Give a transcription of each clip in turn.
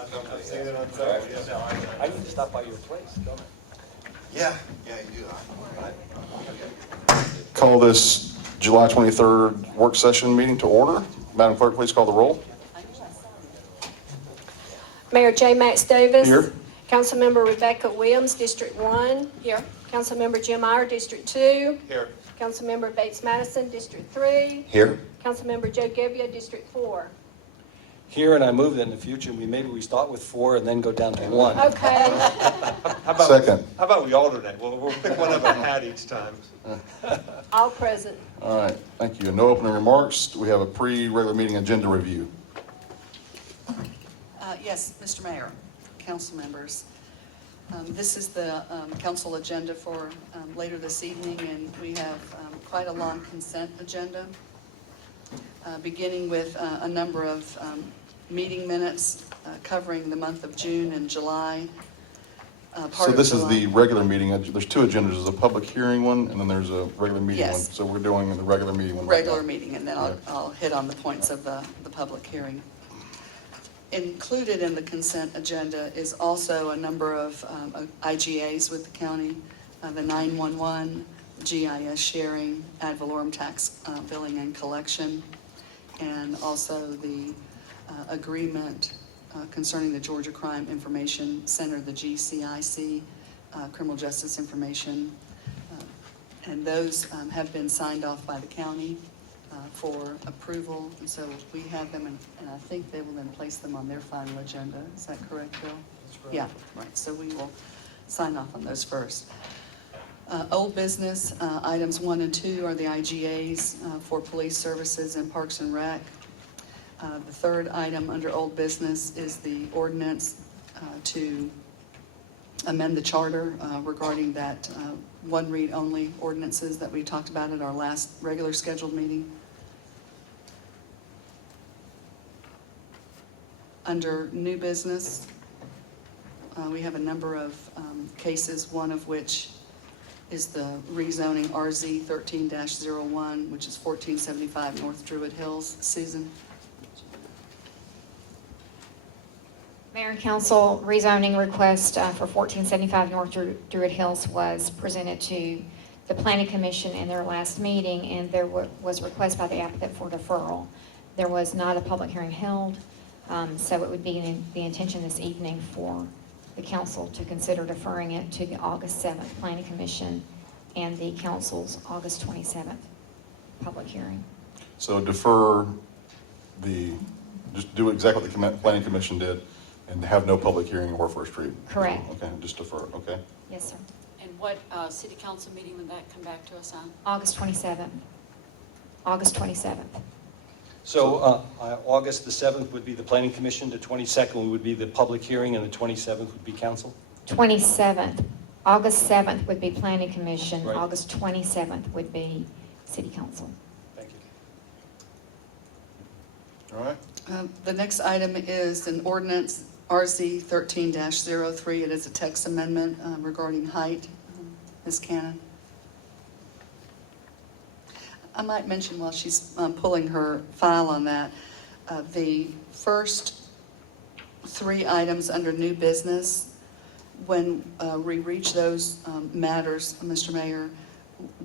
I've seen it on social media. I need to stop by your place, don't I? Yeah, you do. Call this July 23rd work session meeting to order. Madam Clerk, please call the roll. Mayor J. Max Davis. Here. Councilmember Rebecca Williams, District 1. Here. Councilmember Jim Iyer, District 2. Here. Councilmember Bates Madison, District 3. Here? Councilmember Joe Gebbia, District 4. Here, and I move that in the future, maybe we start with 4 and then go down to 1. Okay. Second. How about we alternate? We'll pick one of them hat each time. All present. All right, thank you. No opening remarks. We have a pre-regular meeting agenda review. Yes, Mr. Mayor, council members. This is the council agenda for later this evening, and we have quite a long consent agenda, beginning with a number of meeting minutes covering the month of June and July. So this is the regular meeting. There's two agendas. There's a public hearing one, and then there's a regular meeting one. Yes. So we're doing the regular meeting one right Regular now. meeting, and then Right. I'll hit on the points of the public hearing. Included in the consent agenda is also a number of IGAs with the county, the 911, GIS sharing, ad valorem tax billing and collection, and also the agreement concerning the Georgia Crime Information Center, the GCIC, Criminal Justice Information. And those have been signed off by the county for approval, and so we have them, and I think they will then place them on their final agenda. Is that correct, Bill? That's right. Yeah, right, so we will sign off on those first. Old business, items 1 and 2 are the IGAs for police services and Parks and Rec. The third item under old business is the ordinance to amend the charter regarding that one read only ordinances that we talked about at our last regular scheduled meeting. Under new business, we have a number of cases, one of which is the rezoning RZ 13-01, which is 1475 North Druid Hills. Susan? Mayor and Council, rezoning request for 1475 North Druid Hills was presented to the Planning Commission in their last meeting, and there was a request by the applicant for deferral. There was not a public hearing held, so it would be the intention this evening for the council to consider deferring it to the August 7th Planning Commission and the council's August 27th public hearing. So defer just do exactly what the Planning Commission did and have no public hearing or first read. Correct. Okay, just defer, okay. Yes, sir. And what city council meeting would that come back to us on? August 27th. August 27th. So August the 7th would be the Planning Commission, the 22nd would be the public hearing, and the 27th would be council? 27th. August 7th would be Planning Commission. Right. August 27th would be City Council. Thank you. All right. The next item is an ordinance RZ 13-03. It is a text amendment regarding height. Ms. Cannon? I might mention while she's pulling her file on that, the first 3 items under new business, when we reach those matters, Mr. Mayor,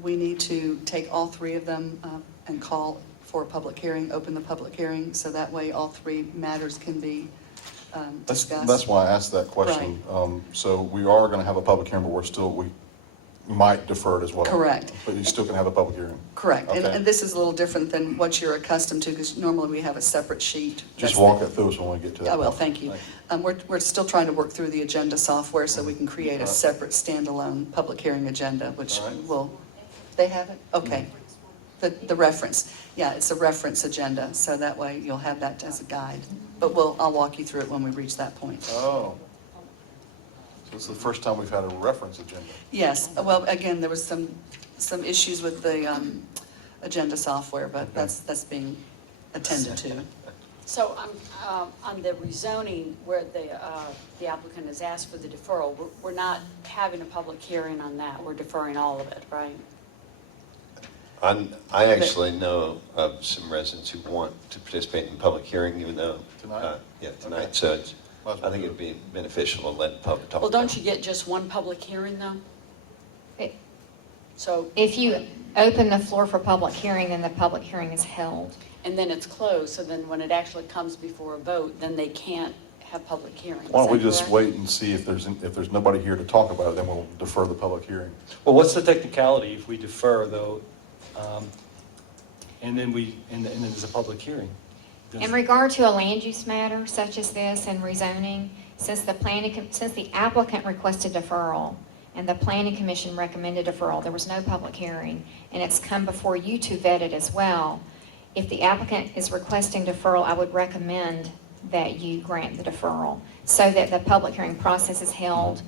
we need to take all 3 of them and call for a public hearing, open the public hearing, so that way all 3 matters can be discussed. That's why I asked that question. So we are going to have a public hearing, but we might defer it as well. Correct. But you still can have a public hearing. Correct, Okay. and this is a little different than what you're accustomed to, because normally we have a separate sheet. Just That's walk the- it through us when we get to that. I will, thank you. We're still trying to work through the agenda software so we can create a Right. separate standalone public hearing agenda, which All right. will, they have it? Okay. The reference, yeah, it's a reference agenda, so that way you'll have that as a guide. But I'll walk you through it when we reach that point. Oh. So it's the first time we've had a reference agenda. Yes, well, again, there was some issues with the agenda software, but that's being attended to. So on the rezoning where the applicant has asked for the deferral, we're not having a public hearing on that. We're deferring all of it, right? I actually know of some residents who want to participate in the public hearing, even though. Tonight? Yeah, tonight. Okay. So I think it'd be beneficial to let the public talk. Well, about don't it. you get just one public hearing though? It- So, If you open the floor for public hearing, then the public hearing is held. and then it's closed, so then when it actually comes before a vote, then they can't have public hearings. Why don't we Is that just correct? wait and see if there's nobody here to talk about it, then we'll defer the public hearing. Well, what's the technicality if we defer though? And then then there's a public hearing? In regard to a land use matter such as this and rezoning, since the applicant requested deferral and the planning commission recommended deferral, there was no public hearing, and it's come before you to vet it as well. If the applicant is requesting deferral, I would recommend that you grant the deferral so that the public hearing process is held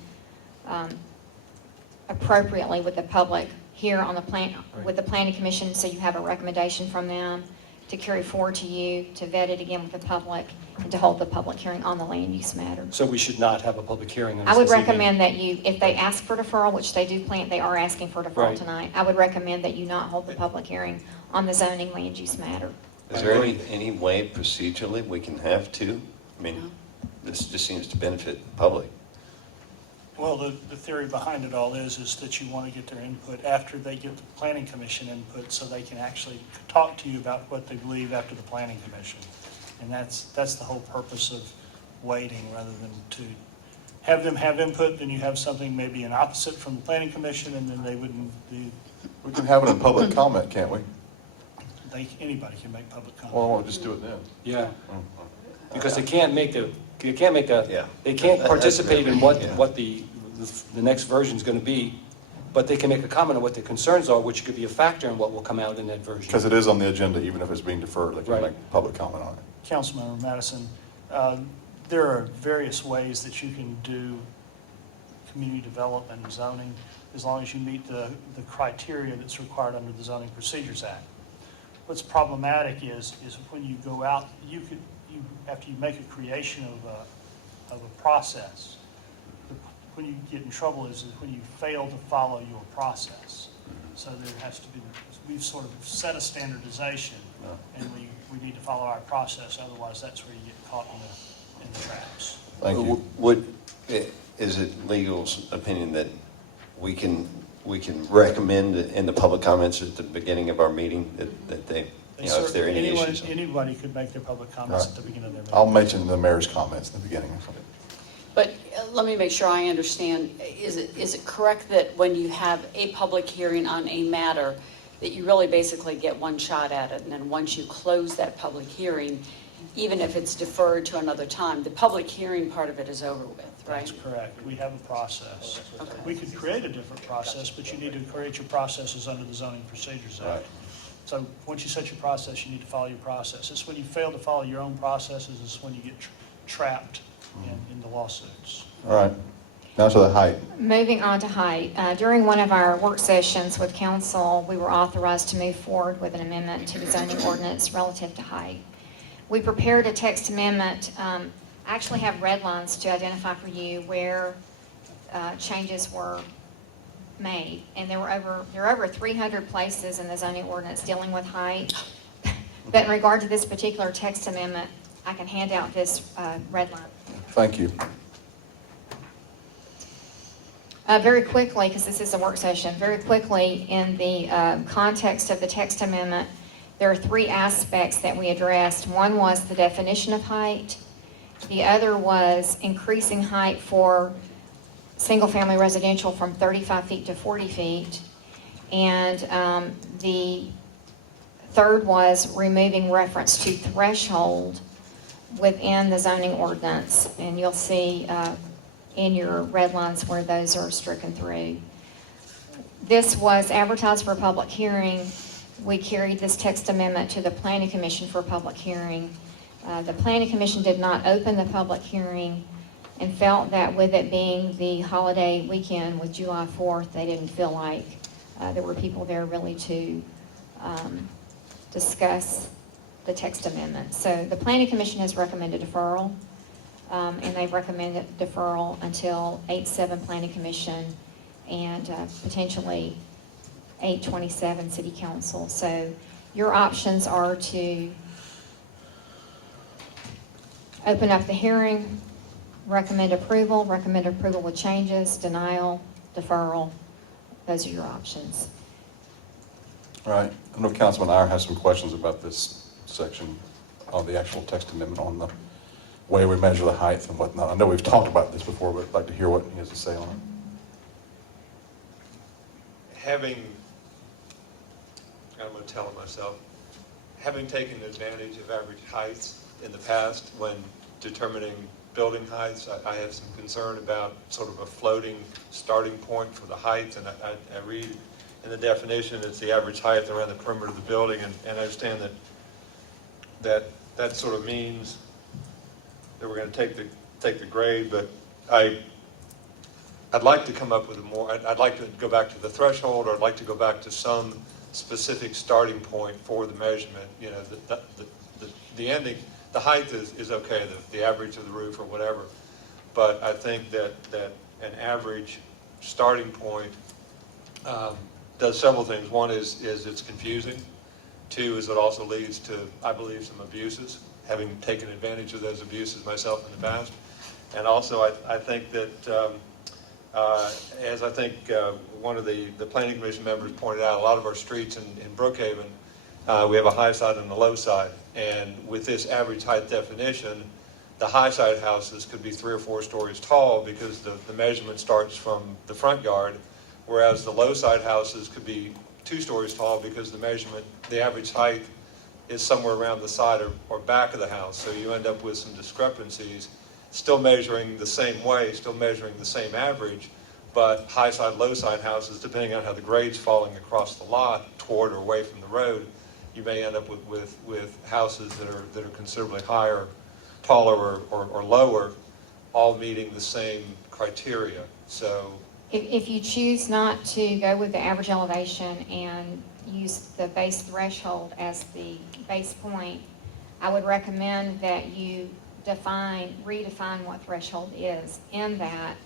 appropriately with the public here on the with the planning commission, so you have a recommendation from them to carry forward to you, to vet it again with the public, and to hold the public hearing on the land use matter. So we should not have a public hearing on this I would this evening? recommend that you, if they ask for deferral, which they do plan, they are asking for deferral Right. tonight, I would recommend that you not hold the public hearing on the zoning land use matter. Is there any way procedurally we can have two? I mean, this just seems to benefit the public. Well, the theory behind it all is that you want to get their input after they get the planning commission input, so they can actually talk to you about what they believe after the planning commission. And that's the whole purpose of waiting, rather than to have them have input, then you have something maybe an opposite from the planning commission, and then they wouldn't be, We can have it in public comment, can't we? anybody can make public Well, comment. why don't we just do it then? Yeah, because they can't make a, they can't That's participate in really- yeah. what the next version is going to be, but they can make a comment on what their concerns are, which could be a factor in what will come out in that version. Because it is on the agenda, even if it's being deferred, they can Right. make public comment on it. Councilmember Madison, there are various ways that you can do community development and zoning as long as you meet the criteria that's required under the Zoning Procedures Act. What's problematic is when you go out, after you make a creation of a process, when you get in trouble is when you fail to follow your process. So there has to be, we've sort of set a standardization, and we need to follow our process, otherwise that's where you get caught in the traps. Thank you. Is it legal's opinion that we can recommend in the public comments at the beginning of our meeting that they, if there are any issues? Anybody could make their public comments at the beginning of their meeting. I'll mention the mayor's comments in the beginning. But let me make sure I understand, is it correct that when you have a public hearing on a matter, that you really basically get one shot at it, and then once you close that public hearing, even if it's deferred to another time, the public hearing part of it is over with, right? That's correct. We have a process. Okay. We could create a different process, but you need to create your processes under the Zoning Procedures Act. Right. So once you set your process, you need to follow your process. It's when you fail to follow your own processes is when you get trapped in the lawsuits. All right, now to the height. Moving on to height, during one of our work sessions with council, we were authorized to move forward with an amendment to the zoning ordinance relative to height. We prepared a text amendment. I actually have red lines to identify for you where changes were made, and there are over 300 places in the zoning ordinance dealing with height. But in regard to this particular text amendment, I can hand out this red line. Thank you. Very quickly, because this is a work session, very quickly, in the context of the text amendment, there are three aspects that we addressed. One was the definition of height. The other was increasing height for single-family residential from 35 feet to 40 feet. And the third was removing reference to threshold within the zoning ordinance. And you'll see in your red lines where those are stricken through. This was advertised for a public hearing. We carried this text amendment to the Planning Commission for a public hearing. The Planning Commission did not open the public hearing and felt that with it being the holiday weekend with July 4th, they didn't feel like there were people there really to discuss the text amendment. So the Planning Commission has recommended deferral, and they've recommended deferral until 8/7 Planning Commission and potentially 8/27 City Council. So your options are to open up the hearing, recommend approval with changes, denial, deferral. Those are your options. All right, I know Councilman Iyer has some questions about this section of the actual text amendment on the way we measure the height and whatnot. I know we've talked about this before, but I'd like to hear what he has to say on it. I'm going to tell it myself, having taken advantage of average heights in the past when determining building heights, I have some concern about sort of a floating starting point for the height, and I read in the definition it's the average height around the perimeter of the building, and I understand that sort of means that we're going to take the grade, but I'd like to come up with a more, I'd like to go back to the threshold, or I'd like to go back to some specific starting point for the measurement. You know, the ending, the height is okay, the average of the roof or whatever, but I think that an average starting point does several things. One is it's confusing. Two is it also leads to, I believe, some abuses, having taken advantage of those abuses myself in the past. And also I think that, as I think one of the Planning Commission members pointed out, a lot of our streets in Brookhaven, we have a high side and a low side. And with this average height definition, the high side houses could be 3 or 4 stories tall because the measurement starts from the front yard, whereas the low side houses could be 2 stories tall because the average height is somewhere around the side or back of the house. So you end up with some discrepancies, still measuring the same way, still measuring the same average, but high side, low side houses, depending on how the grade's falling across the lot, toward or away from the road, you may end up with houses that are considerably higher, taller, or lower, all meeting the same criteria. So If you choose not to go with the average elevation and use the base threshold as the base point, I would recommend that you redefine what threshold is. In that,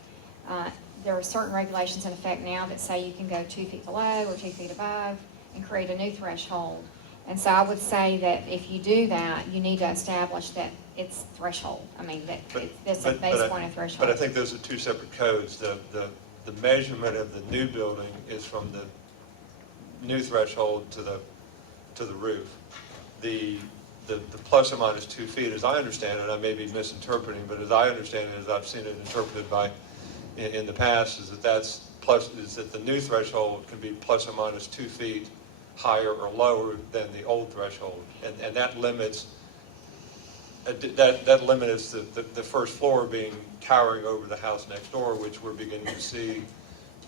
there are certain regulations in effect now that say you can go 2 feet below or 2 feet above and create a new threshold. And so I would say that if you do that, you need to establish that it's threshold. I mean, that's a base point of threshold. But I think those are 2 separate codes. The measurement of the new building is from the new threshold to the roof. The plus or minus 2 feet, as I understand it, I may be misinterpreting, but as I understand it, as I've seen it interpreted in the past, is that the new threshold can be plus or minus 2 feet higher or lower than the old threshold, and that limits the first floor being towering over the house next door, which we're beginning to see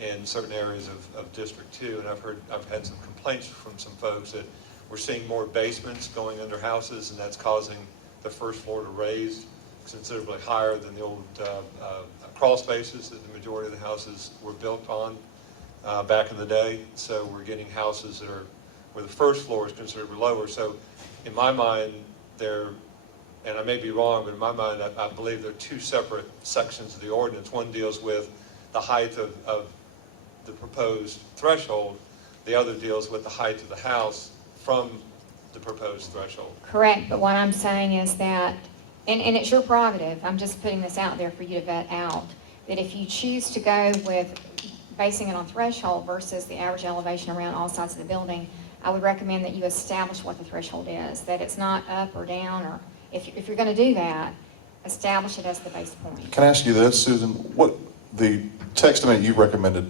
in certain areas of District 2. And I've had some complaints from some folks that we're seeing more basements going under houses, and that's causing the first floor to raise considerably higher than the old crawl spaces that the majority of the houses were built on back in the day. So we're getting houses where the first floor is considerably lower. So in my mind, and I may be wrong, but in my mind, I believe there are 2 separate sections of the ordinance. One deals with the height of the proposed threshold. The other deals with the height of the house from the proposed threshold. Correct, but what I'm saying is that, and it's your prerogative, I'm just putting this out there for you to vet out, that if you choose to go with basing it on threshold versus the average elevation around all sides of the building, I would recommend that you establish what the threshold is, that it's not up or down, or if you're going to do that, establish it as the base point. Can I ask you this, Susan? What the text amendment you recommended,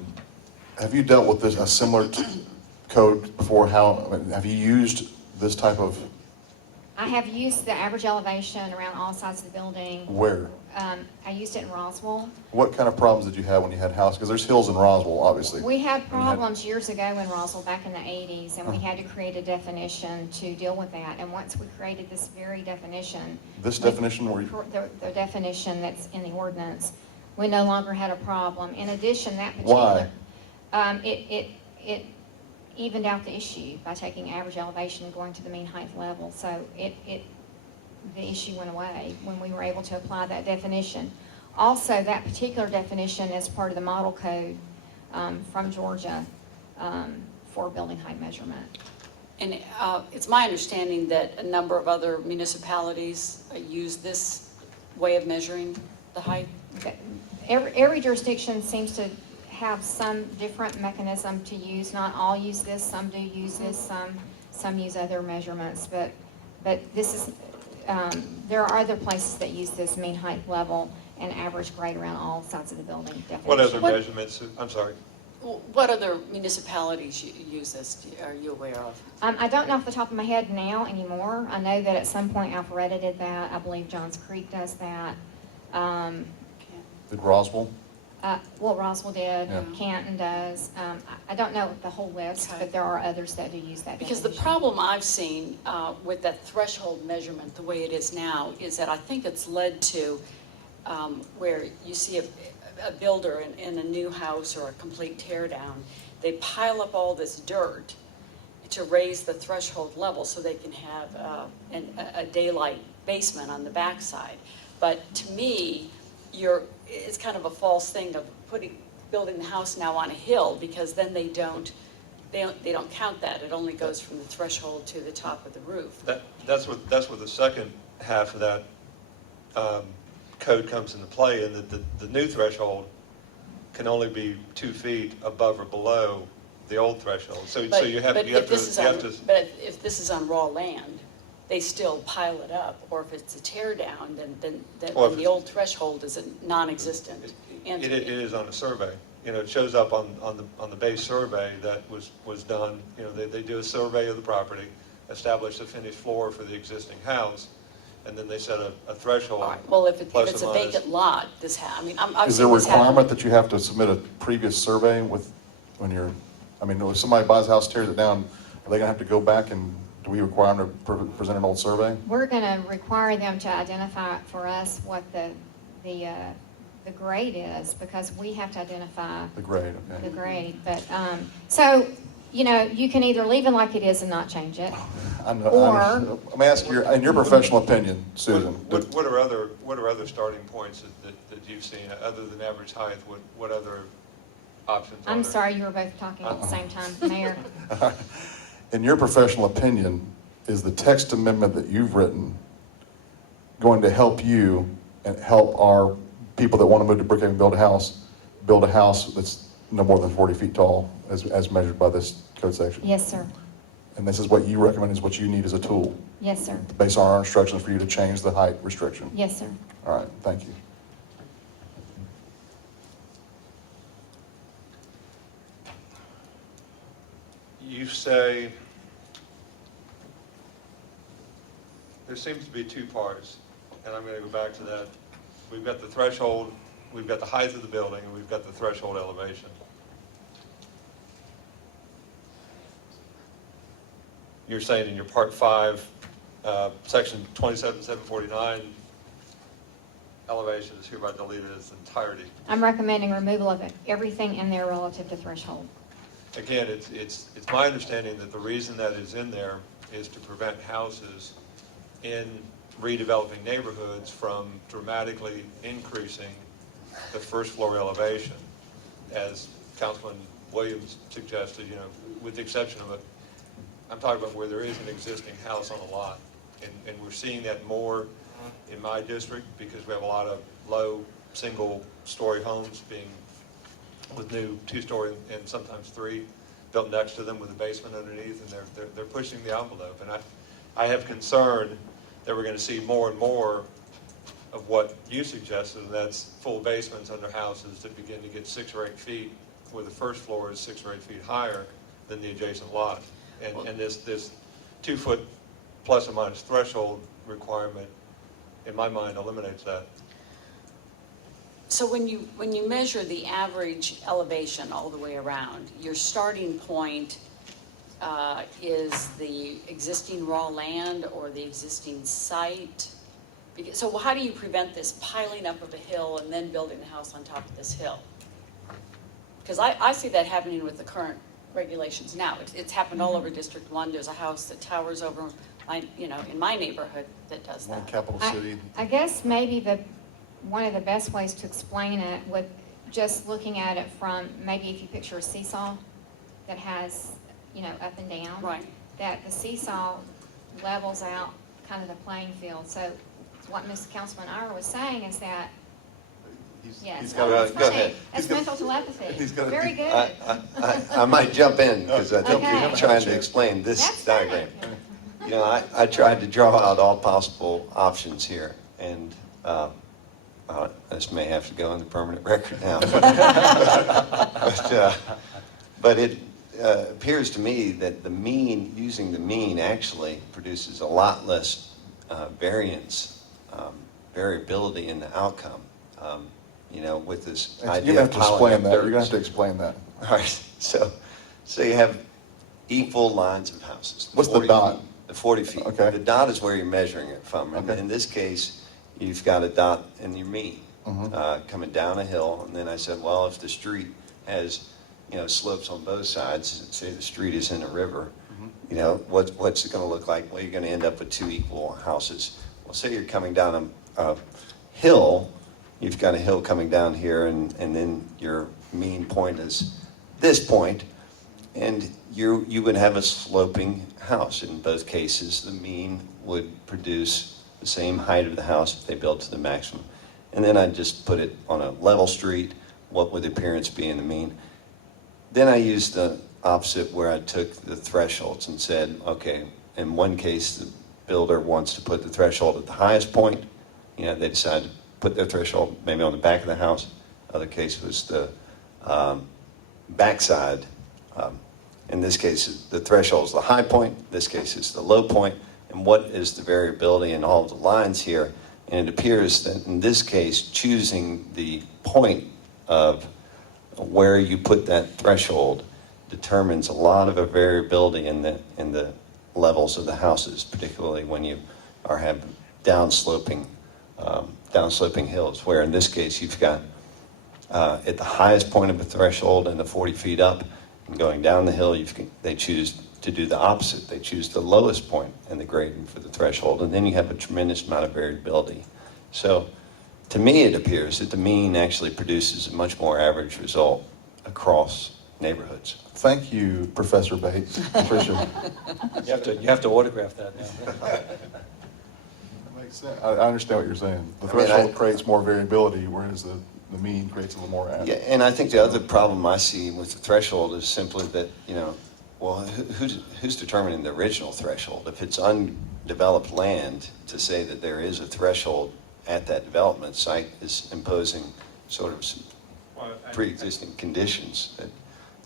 have you dealt with a similar code before? Have you used this type of? I have used the average elevation around all sides of the building. Where? I used it in Roswell. What kind of problems did you have when you had houses? Because there's hills in Roswell, obviously. We had problems years ago in Roswell back in the 80s, and we had to create a definition to deal with that. And once we created this very definition. This definition? The definition that's in the ordinance, we no longer had a problem. In addition, that particular. Why? It evened out the issue by taking average elevation and going to the mean height level. So the issue went away when we were able to apply that definition. Also, that particular definition is part of the model code from Georgia for building height measurement. And it's my understanding that a number of other municipalities use this way of measuring. the height? Every jurisdiction seems to have some different mechanism to use. Not all use this, some do use this, some use other measurements, but this is, there are other places that use this mean height level and average grade around all sides of the building What other definition. measurements, I'm sorry, What other municipalities use this, are you aware of? I don't know off the top of my head now anymore. I know that at some point Alpharetta did that. I believe Johns Creek does that. Did Roswell? Well, Roswell did, Yeah. Canton does. I don't know the whole list, Okay. but there are others that do use that Because the definition. problem I've seen with that threshold measurement, the way it is now, is that I think it's led to where you see a builder in a new house or a complete tear down, they pile up all this dirt to raise the threshold level so they can have a daylight basement on the backside. But to me, it's kind of a false thing of building the house now on a hill, because then they don't count that. It only goes from the threshold to the top of the roof. that's where the second half of that code comes into play, and the new threshold can only be 2 feet above or below the old threshold. So you have But to. if this is on raw land, they still pile it up, or if it's a tear down, then Well, if the it's- old threshold is a non-existent It entity. is on a survey. It shows up on the base survey that was done. They do a survey of the property, establish the finished floor for the existing house, and then they set a threshold. All right, well, if plus it's or a minus. vacant lot, I've Is there a seen this happen. requirement that you have to submit a previous survey if somebody buys a house, tears it down, are they gonna have to go back and, do we require them to present an old survey? We're gonna require them to identify for us what the grade is, because we have to identify The grade, the okay. grade. But, so, you can either leave it like it is and not change it. I know, Or- let me ask you, in your professional opinion, Susan, What are other starting points that you've seen, other than average height? What other options are I'm there? sorry, you were both talking at the same time, Mayor. in your professional opinion, is the text amendment that you've written going to help you and help our people that want to move to Brookhaven build a house that's no more than 40 feet tall as measured by this code section? Yes, sir. And this is what you recommend is what you need as a tool, Yes, sir. based on our instructions for you to change the height restriction? Yes, sir. All right, thank you. You say, there seems to be two parts, and I'm going to go back to that. We've got the threshold, we've got the height of the building, and we've got the threshold elevation. You're saying in your part 5, section 27749, elevation is hereby deleted in its entirety. I'm recommending removal of everything in there relative to threshold. Again, it's my understanding that the reason that is in there is to prevent houses in redeveloping neighborhoods from dramatically increasing the first floor elevation. As Councilman Williams suggested, with the exception of I'm talking about where there is an existing house on a lot. And we're seeing that more in my district because we have a lot of low single-story homes with new 2-story and sometimes 3 built next to them with a basement underneath, and they're pushing the envelope. And I have concern that we're going to see more and more of what you suggested, and that's full basements under houses that begin to get 6 or 8 feet, where the first floor is 6 or 8 feet higher than the adjacent lot. And this 2 foot plus or minus threshold requirement, in my mind, eliminates that. So when you measure the average elevation all the way around, your starting point is the existing raw land or the existing site? So how do you prevent this piling up of a hill and then building a house on top of this hill? Because I see that happening with the current regulations now. It's happened all over District 1. There's a house that towers over, in my neighborhood that does One that. capital city. I guess maybe one of the best ways to explain it with just looking at it from, maybe if you picture a seesaw that has, up and down. Right. That the seesaw levels out kind of the playing field. So what Councilman Ira was saying is that Yes. he's Oh, got that's Go funny. ahead. That's mental telepathy. he's got a- Very good. I might jump in because I think Okay. you're trying to explain this That's funny. diagram. You know, I tried to draw out all possible options here, and this may have to go on the permanent record now. But it appears to me that using the mean actually produces a lot less variability in the outcome. You know, with this You're idea gonna of have to piling explain up that, dirt. you're gonna have to explain that. All right, so you have equal lines of houses. What's the 40 dot? feet. The 40 feet. Okay. The dot is where you're measuring it from. And Okay. in this case, you've got a dot in your mean Mhm. coming down a hill. And then I said, well, if the street has, you know, slopes on both sides, say the street is in a river, you know, what's it going to look like? Well, you're going to end up with two equal houses. Well, say you're coming down a hill, you've got a hill coming down here, and then your mean point is this point, and you would have a sloping house. In both cases, the mean would produce the same height of the house if they built to the maximum. And then I just put it on a level street, what would the appearance be in the mean? Then I used the opposite, where I took the thresholds and said, okay, in one case, the builder wants to put the threshold at the highest point. You know, they decide to put their threshold maybe on the back of the house. Other case was the backside. In this case, the threshold is the high point. This case is the low point. And what is the variability in all of the lines here? And it appears that in this case, choosing the point of where you put that threshold determines a lot of a variability in the levels of the houses, particularly when you are having downsloping hills, where in this case you've got at the highest point of the threshold and the 40 feet up, and going down the hill, they choose to do the opposite. They choose the lowest point in the grading for the threshold, and then you have a tremendous amount of variability. So to me, it appears that the mean actually produces a much more average result across neighborhoods. Thank you, Professor Bates. Patricia. You have to autograph that now. That makes sense. I understand what you're saying. The I mean, threshold creates more variability, whereas the mean creates a little more average. Yeah, and I think the other problem I see with the threshold is simply that, you know, well, who's determining the original threshold? If it's undeveloped land, to say that there is a threshold at that development site is imposing sort of some pre-existing conditions that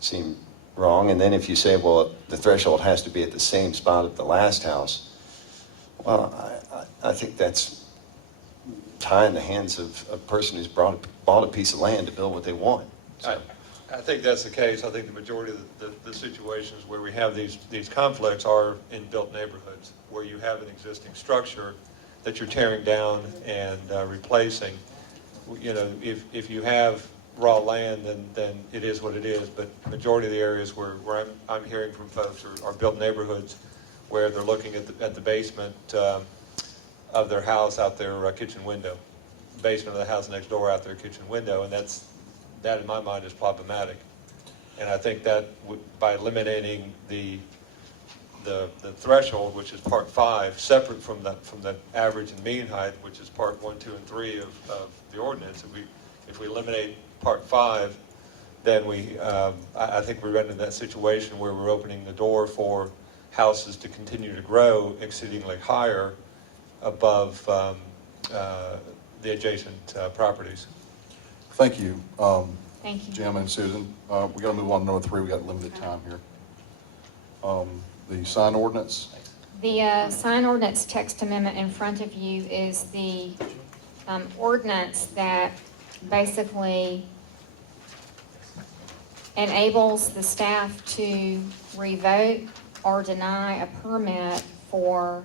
seem wrong. And then if you say, well, the threshold has to be at the same spot at the last house, well, I think that's tying the hands of a person who's bought a piece of land to build what they want. So, I think that's the case. I think the majority of the situations where we have these conflicts are in built neighborhoods, where you have an existing structure that you're tearing down and replacing. You know, if you have raw land, then it is what it is. But the majority of the areas where I'm hearing from folks are built neighborhoods, where they're looking at the basement of their house out their kitchen window, basement of the house next door out their kitchen window, and that in my mind is problematic. And I think that by eliminating the threshold, which is part 5, separate from the average and mean height, which is part 1, 2, and 3 of the ordinance, if we eliminate part 5, then I think we run into that situation where we're opening the door for houses to continue to grow exceedingly higher above the adjacent properties. Thank you. Thank you. Jim and Susan. We got to move on to number 3. We got limited time here. The sign ordinance. The sign ordinance text amendment in front of you is the ordinance that basically enables the staff to revoke or deny a permit for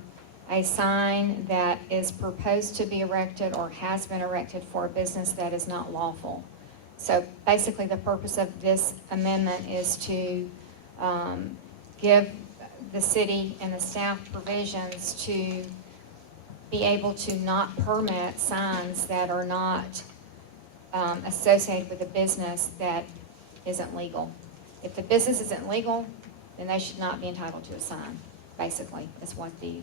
a sign that is proposed to be erected or has been erected for a business that is not lawful. So basically, the purpose of this amendment is to give the city and the staff provisions to be able to not permit signs that are not associated with a business that isn't legal. If the business isn't legal, then they should not be entitled to a sign, basically, is what the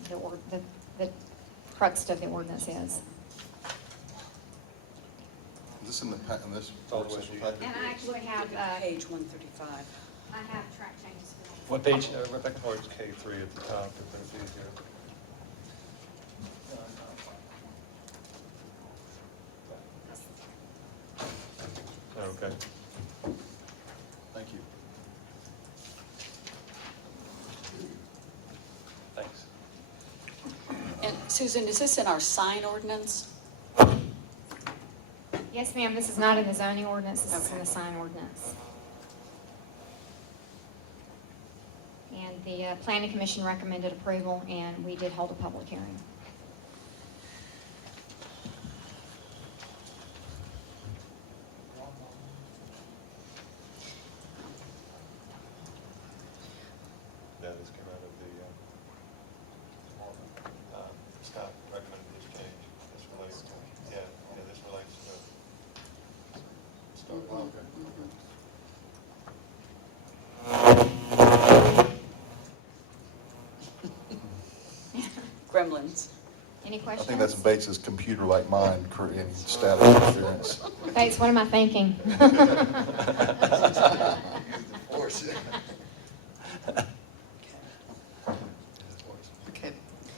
crux of the ordinance is. Is this in this all the way work session to the packet? And I actually have, Page 135. I have track changes for that. What page, Rebecca? Or it's K3 at the top, if that's easier. Okay. Thank you. Thanks. And Susan, is this in our sign ordinance? Yes, ma'am, this is not in the zoning ordinance, this is in Okay. the sign ordinance. And the planning commission recommended approval, and we did hold a public hearing. Yeah, this came out of the, Scott recommended this change. This relates to, this relates to stuff. Okay. Gremlins. Any I questions? think that's Bates's computer-like mind creating status experience. Bates, what am I thinking? Okay,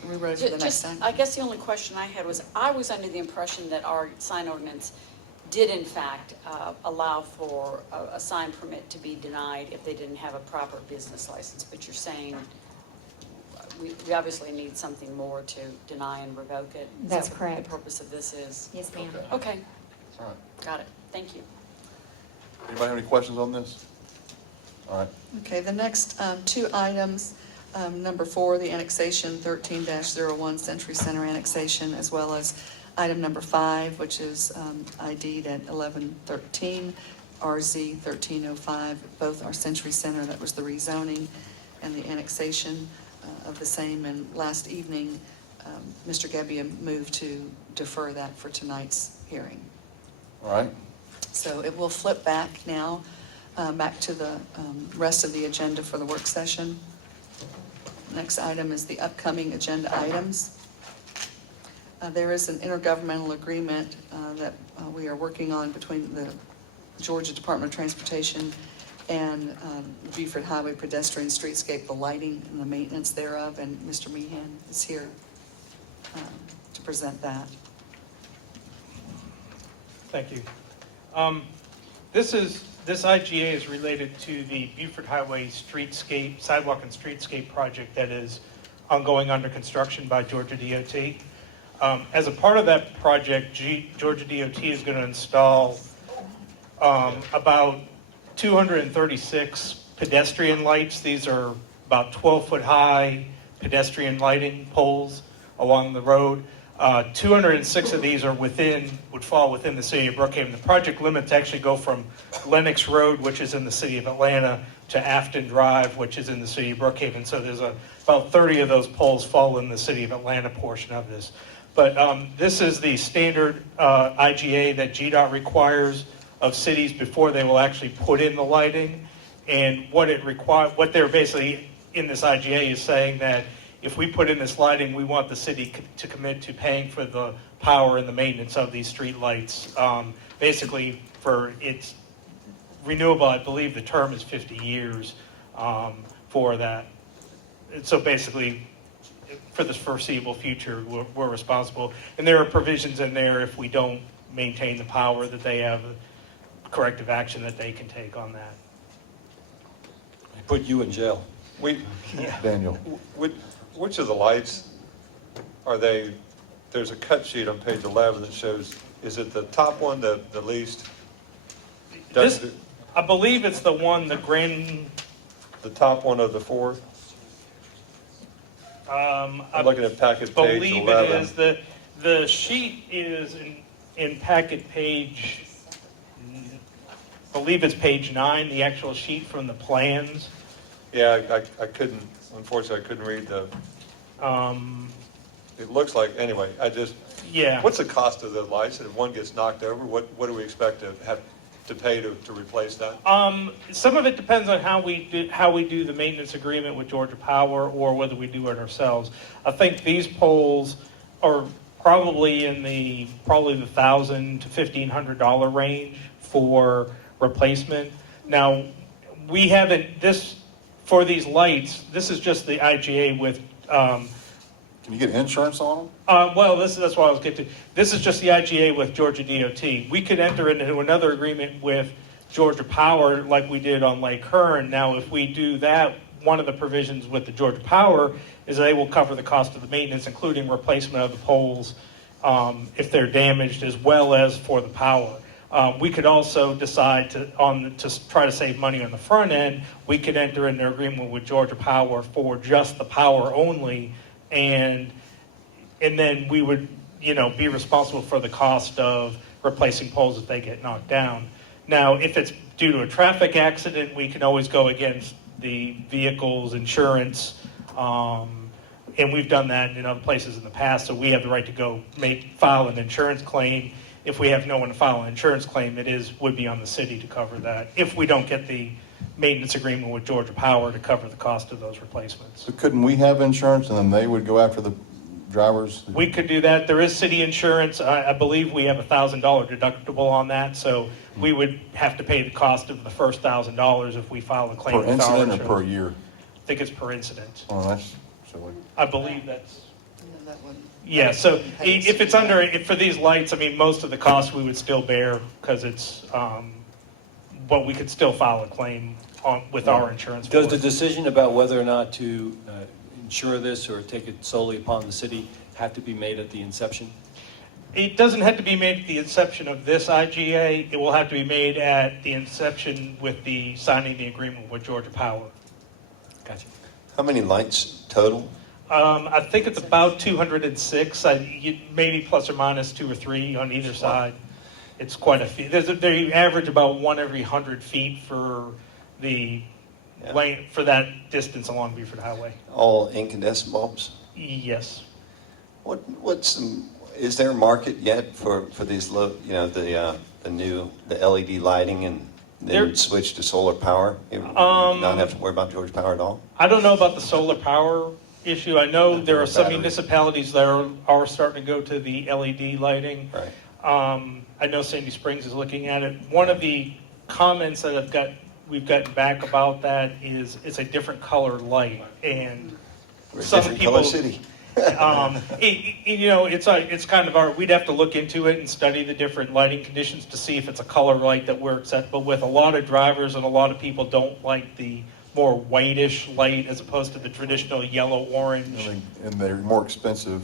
are we ready for the next Just, item? I guess the only question I had was, I was under the impression that our sign ordinance did in fact allow for a sign permit to be denied if they didn't have a proper business license, but you're saying we obviously need something more to deny and revoke it? Is That's that what correct. the purpose of this is? Yes, ma'am. Okay. Okay, All right. got it. Thank you. Anybody have any questions on this? All right. Okay, the next two items, number 4, the annexation 13-01 Century Center annexation, as well as item number 5, which is ID'd at 1113, RZ 1305, both are Century Center. That was the rezoning and the annexation of the same. And last evening, Mr. Gebbia moved to defer that for tonight's hearing. All right. So it will flip back now, back to the rest of the agenda for the work session. Next item is the upcoming agenda items. There is an intergovernmental agreement that we are working on between the Georgia Department of Transportation and the Beaufort Highway Pedestrian Streetscape, the lighting and the maintenance thereof, and Mr. Meehan is here to present that. Thank you. This IGA is related to the Beaufort Highway Streetscape, Sidewalk and Streetscape project that is ongoing under construction by Georgia DOT. As a part of that project, Georgia DOT is going to install about 236 pedestrian lights. These are about 12-foot high pedestrian lighting poles along the road. 206 of these would fall within the city of Brookhaven. The project limits actually go from Lenox Road, which is in the city of Atlanta, to Afton Drive, which is in the city of Brookhaven. So there's about 30 of those poles fall in the city of Atlanta portion of this. But this is the standard IGA that GDOT requires of cities before they will actually put in the lighting. And what they're basically in this IGA is saying that if we put in this lighting, we want the city to commit to paying for the power and the maintenance of these street lights. Basically, for its renewable, I believe the term is 50 years for that. And so basically, for the foreseeable future, we're responsible. And there are provisions in there if we don't maintain the power that they have corrective action that they can take on that. Put you in jail. Daniel. Which of the lights are they, there's a cut sheet on page 11 that shows, is it the top one, the least? I believe it's the one, the grand. The top one of the four? I'm I looking at packet page believe 11. it is. The sheet is in packet page, I believe it's page 9, the actual sheet from the plans. Yeah, I couldn't, unfortunately, I couldn't read it looks like, anyway, Yeah. what's the cost of the lights? And if one gets knocked over, what do we expect to have to pay to replace that? Some of it depends on how we do the maintenance agreement with Georgia Power or whether we do it ourselves. I think these poles are probably in the $1,000 to $1,500 range for replacement. Now, we haven't, for these lights, this is just the IGA with, Can you get insurance on them? well, that's what I was getting to. This is just the IGA with Georgia DOT. We could enter into another agreement with Georgia Power like we did on Lake Hearn. Now, if we do that, one of the provisions with the Georgia Power is they will cover the cost of the maintenance, including replacement of the poles if they're damaged, as well as for the power. We could also decide to try to save money on the front end. We could enter into an agreement with Georgia Power for just the power only, and then we would, be responsible for the cost of replacing poles if they get knocked down. Now, if it's due to a traffic accident, we can always go against the vehicle's insurance, and we've done that in other places in the past, so we have the right to go file an insurance claim. If we have no one to file an insurance claim, would be on the city to cover that, if we don't get the maintenance agreement with Georgia Power to cover the cost of those replacements. So couldn't we have insurance and then they would go after the drivers? We could do that. There is city insurance. I believe we have a $1,000 deductible on that, so we would have to pay the cost of the first $1,000 if we file a claim Per with our incident or insurance. per year? I think it's per incident. Oh, that's silly. I believe that's, Yeah, that wouldn't. yeah, so if it's for these lights, I mean, most of the costs we would still bear because it's, but we could still file a claim with our insurance. Does for the it. decision about whether or not to insure this or take it solely upon the city have to be made at the inception? It doesn't have to be made at the inception of this IGA. It will have to be made at the inception with the signing the agreement with Georgia Power. Gotcha. How many lights total? I think it's about 206, maybe plus or minus 2 or 3 on either side. It's quite a few. They average about 1 every 100 feet for the lane, for that distance along Beaufort Highway. All incandescent bulbs? Yes. Is there a market yet for these the LED lighting and then There- switch to solar power? Not have to worry about Georgia Power at all? I don't know about the solar power issue. I know there are some Battery. municipalities that are starting to go to the LED lighting. Right. I know Sandy Springs is looking at it. One of the comments that we've gotten back about that is it's a different color light, and We're a some different people, color city. it's kind of we'd have to look into it and study the different lighting conditions to see if it's a color light that we're acceptable with. A lot of drivers and a lot of people don't like the more whitish light as opposed to the traditional yellow-orange. And they're more expensive.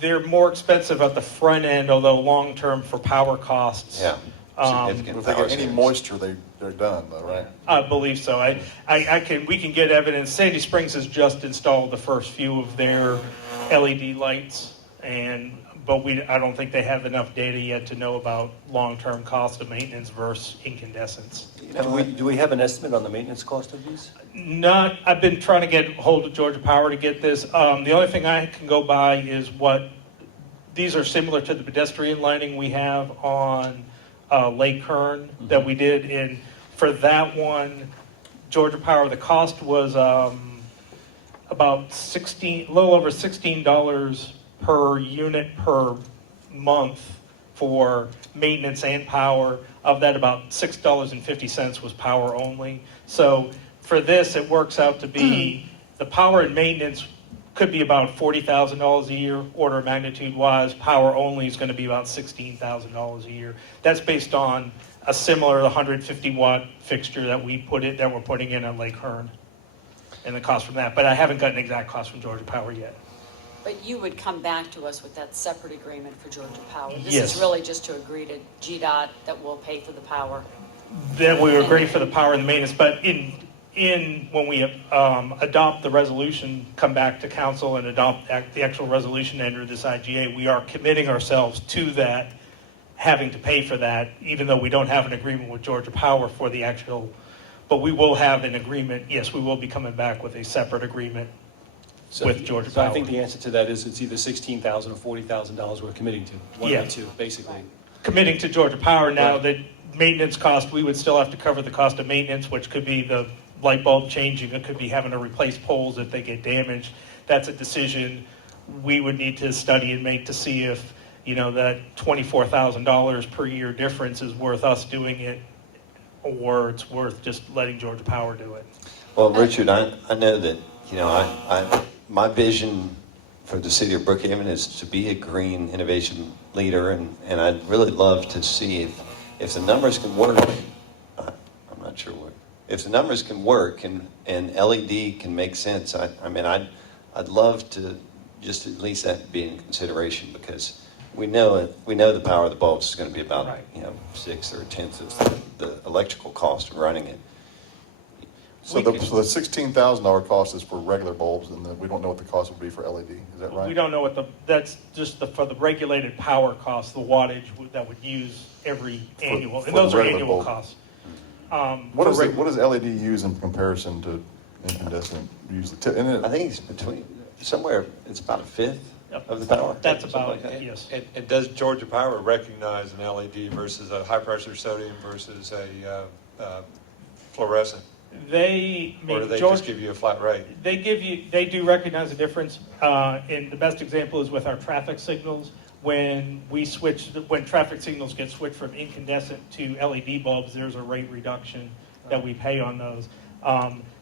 They're more expensive at the front end, although long-term for power costs. Yeah. Significant If they power get any savings. moisture, they're done though, right? I believe so. We can get evidence. Sandy Springs has just installed the first few of their LED lights, but I don't think they have enough data yet to know about long-term cost of maintenance versus incandescence. Do we have an estimate on the maintenance cost of these? I've been trying to get hold of Georgia Power to get this. The only thing I can go by is these are similar to the pedestrian lighting we have on Lake Hearn that we did. And for that one, Georgia Power, the cost was about a little over $16 per unit per month for maintenance and power. Of that, about $6.50 was power only. So for this, it works out to be the power and maintenance could be about $40,000 a year, order of magnitude wise. Power only is going to be about $16,000 a year. That's based on a similar 150 watt fixture that we're putting in at Lake Hearn, and the cost from that. But I haven't got an exact cost from Georgia Power yet. But you would come back to us with that separate agreement for Georgia Power. This Yes. is really just to agree to GDOT that we'll pay for the power. Then we agree for the power and the maintenance, but when we adopt the resolution, come back to council and adopt the actual resolution under this IGA, we are committing ourselves to that, having to pay for that, even though we don't have an agreement with Georgia Power for the actual, but we will have an agreement. Yes, we will be coming back with a separate agreement with Georgia So I Power. think the answer to that is it's either $16,000 or $40,000 we're committing to. One Yeah. of the two, basically. Committing to Georgia Power now, Right. that maintenance cost, we would still have to cover the cost of maintenance, which could be the light bulb changing, it could be having to replace poles if they get damaged. That's a decision we would need to study and make to see if, that $24,000 per year difference is worth us doing it, or it's worth just letting Georgia Power do it. Well, Richard, I know that, my vision for the city of Brookhaven is to be a green innovation leader, and I'd really love to see if the numbers can work. I'm not sure what. If the numbers can work and LED can make sense, I'd love to just at least that be in consideration, because we know the power of the bulbs is going to be about Right. 1/6 or 1/10 of the electrical cost of running it. So the $16,000 cost is for regular bulbs, and we don't know what the cost would be for LED, is that right? We don't know that's just for the regulated power cost, the wattage that would use every annual, for and those the are regular annual bulb. costs. What For does LED use in comparison to incandescent usually? I think it's it's about 1/5 Yep. of the power. That's something about, like that. yes. And does Georgia Power recognize an LED versus a high-pressure sodium versus a fluorescent? Or do they just give you a flat rate? They do recognize a difference, and the best example is with our traffic signals. When traffic signals get switched from incandescent to LED bulbs, there's a rate reduction that we pay on those.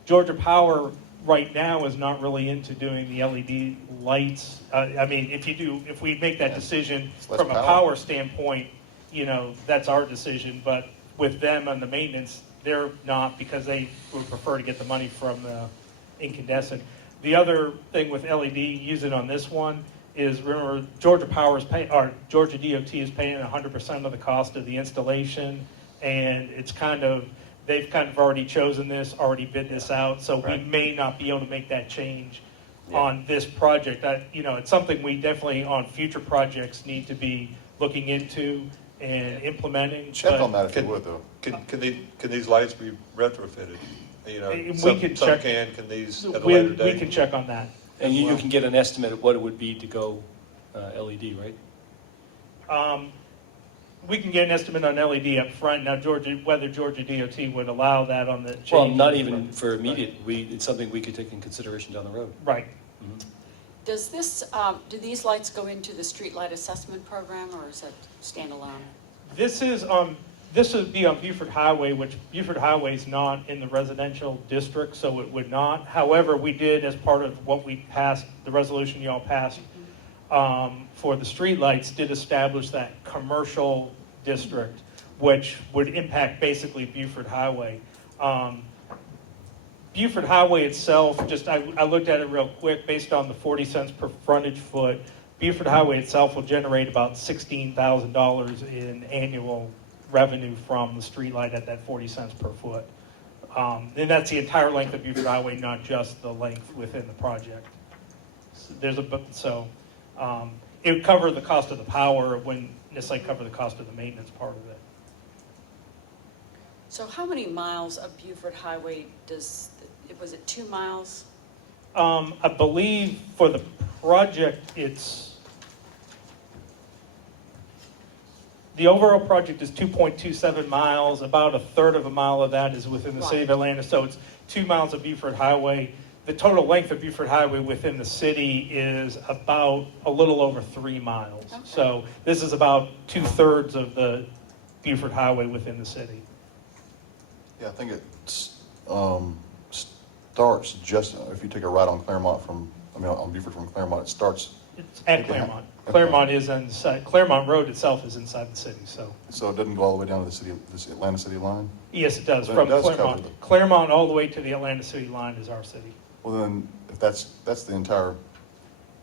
Georgia Power right now is not really into doing the LED lights. If we make that decision less from a power. power standpoint, that's our decision. But with them on the maintenance, they're not, because they would prefer to get the money from the incandescent. The other thing with LED using on this one is, remember, Georgia Power is paying, or Georgia DOT is paying 100% of the cost of the installation, and they've kind of already chosen this, already bid this out, so we may not be able to make that change on this project. It's something we definitely on future projects need to be looking into and implementing. Check but- on that if you would, though. Can these lights be retrofitted? We Some can check. can these at a We later date? can check on that. And as you well. can get an estimate of what it would be to go LED, right? We can get an estimate on LED up front. Now, whether Georgia DOT would allow that on the change. Well, not even for immediate, it's something we could take in consideration down the road. Right. Does do these lights go into the streetlight assessment program, or is it standalone? This would be on Buford Highway, which Buford Highway is not in the residential district, so it would not. However, we did, as part of what we passed, the resolution y'all passed for the streetlights, did establish that commercial district, which would impact basically Buford Highway. Buford Highway itself, I looked at it real quick, based on the 40 cents per frontage foot, Buford Highway itself will generate about $16,000 in annual revenue from the streetlight at that 40 cents per foot. And that's the entire length of Buford Highway, not just the length within the project. It would cover the cost of the power, it wouldn't necessarily cover the cost of the maintenance part of it. So how many miles of Buford Highway was it 2 miles? I believe for the project, the overall project is 2.27 miles. About a third of a mile of that is within the city of Atlanta. So it's 2 miles of Buford Highway. The total length of Buford Highway within the city is about a little over 3 miles. Okay. So this is about 2/3 of the Buford Highway within the city. Yeah, I think it starts just, if you take a right on on Buford from Claremont, it starts, It's at Claremont. Claremont is inside, Claremont Road itself is inside the city, so. so it doesn't go all the way down to the Atlanta city line? Yes, it does. Then it From does cover Claremont. Claremont all the way to the Atlanta city line is our city. Well, then, if that's the entire,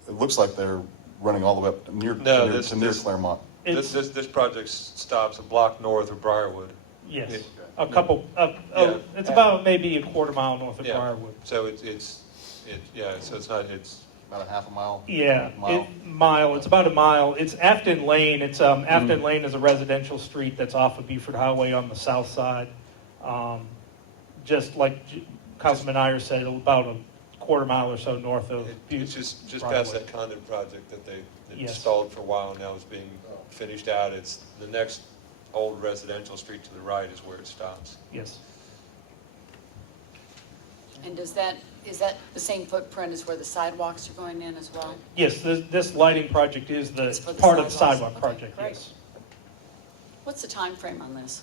it looks like they're running all the way up near Claremont. This project stops a block north of Briarwood. Yes, Yeah. a couple, Yeah. it's about maybe a quarter mile north of Yeah. Briarwood. So so it's not, About a half a mile? Yeah, Mile. it's about a mile. It's Afton Lane. Afton Lane is a residential street that's off of Buford Highway on the south side. Just like Councilman Iyer said, about a quarter mile or so north of it's just past Briarwood. that conduit project that they Yes. installed for a while, now it's being finished out. It's the next old residential street to the right is where it stops. Yes. And is that the same footprint as where the sidewalks are going in as well? Yes, this lighting project is It's for the part of the sidewalks. sidewalk Okay, project, great. yes. What's the time frame on this?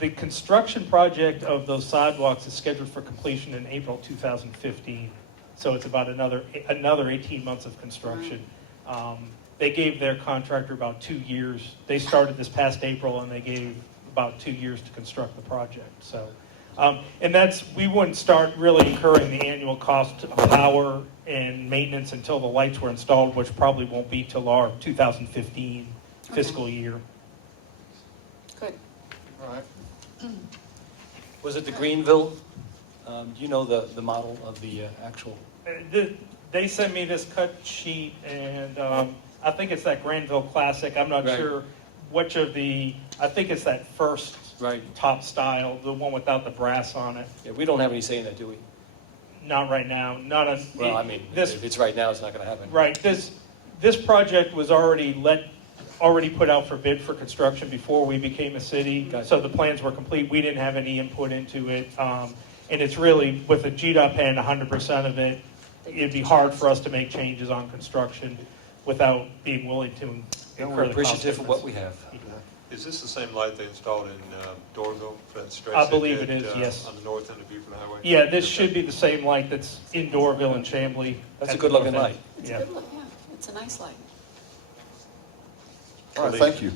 The construction project of those sidewalks is scheduled for completion in April 2015. So it's about another 18 months of construction. They gave their contractor about 2 years. They started this past April and they gave about 2 years to construct the project. So, and we wouldn't start really incurring the annual cost of power and maintenance until the lights were installed, which probably won't be till our 2015 fiscal year. Good. All right. Was it the Greenville? Do you know the model of the actual? They sent me this cut sheet, and I think it's that Granville Classic. I'm not Right. sure which of I think it's that first Right. top style, the one without the brass on it. Yeah, we don't have any say in that, do we? Not right now, not on. Well, I mean, This, if it's right now, it's not going to happen. right, this project was already put out for bid for construction before we became a city. Gotcha. So the plans were complete. We didn't have any input into it. And it's really, with the GDOT paying 100% of it, it'd be hard for us to make changes on construction without being willing to And incur we're the cost appreciative of of what this. we have. Is this the same light they installed in Doraville for that stretch? I they believe did, it is, yes. On the north end of Beaufort Highway? Yeah, this should be the same light that's in Doraville and Chamblee. That's a at good the looking north end. light. It's Yeah. a good look, yeah. It's a nice light. All right, thank you.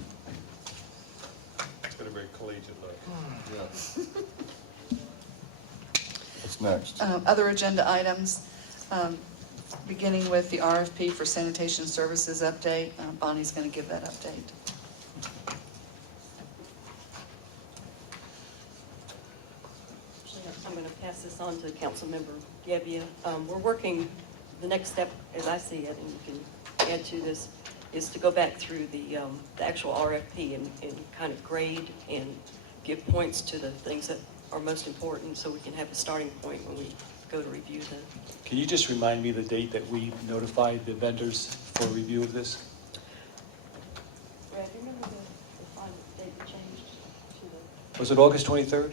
It's going to be a collegiate look. What's next? Other agenda items, beginning with the RFP for sanitation services update. Bonnie's going to give that update. I'm going to pass this on to Councilmember Gebbia. We're working, the next step, as I see it, and you can add to this, is to go back through the actual RFP and kind of grade and give points to the things that are most important so we can have a starting point when we go to review them. Can you just remind me the date that we notified the vendors for review of this? Brad, do you remember the final date we changed to the? Was it August 23rd?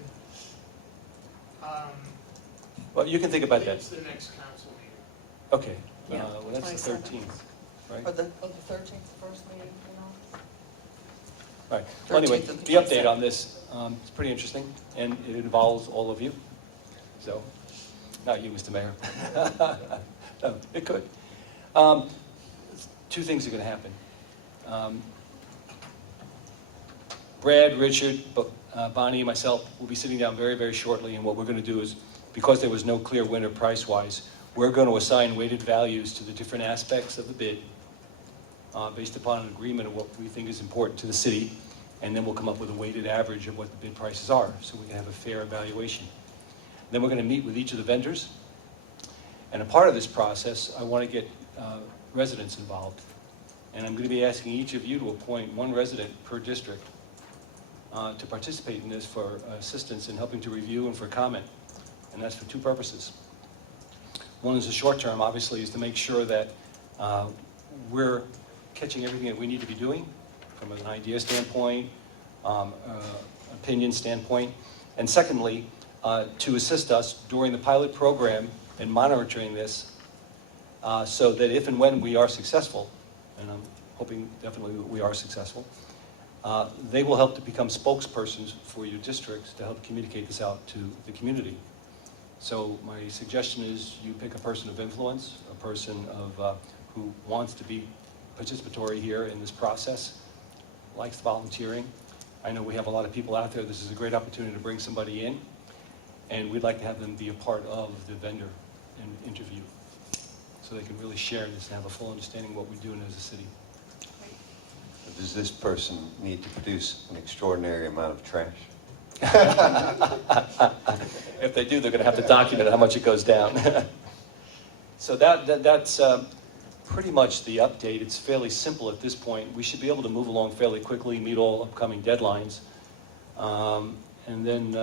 Well, you can think about that. It's the next council meeting. Okay. Yeah, Well, that's the 27th. 13th, Or right? the 13th, the first meeting, you know? Right. Well, anyway, 13th and the update 27th. on this, is pretty interesting, and it involves all of you. So, not you, Mr. Mayor. No, it could. Two things are going to happen. Brad, Richard, Bonnie, and myself will be sitting down very, very shortly, and what we're going to do is, because there was no clear winner price-wise, we're going to assign weighted values to the different aspects of the bid based upon an agreement of what we think is important to the city, and then we'll come up with a weighted average of what the bid prices are, so we can have a fair evaluation. Then we're going to meet with each of the vendors, and a part of this process, I want to get residents involved. And I'm going to be asking each of you to appoint one resident per district to participate in this for assistance in helping to review and for comment. And that's for two purposes. One is the short term, obviously, is to make sure that we're catching everything that we need to be doing from an idea standpoint, opinion standpoint. And secondly, to assist us during the pilot program in monitoring this so that if and when we are successful, and I'm hoping definitely that we are successful, they will help to become spokespersons for your districts to help communicate this out to the community. So my suggestion is you pick a person of influence, a person of who wants to be participatory here in this process, likes volunteering. I know we have a lot of people out there. This is a great opportunity to bring somebody in, and we'd like to have them be a part of the vendor and interview so they can really share this and have a full understanding of what we're doing as a city. Does this person need to produce an extraordinary amount of trash? If they do, they're going to have to document how much it goes down. So that's pretty much the update. It's fairly simple at this point. We should be able to move along fairly quickly, meet all upcoming deadlines. And then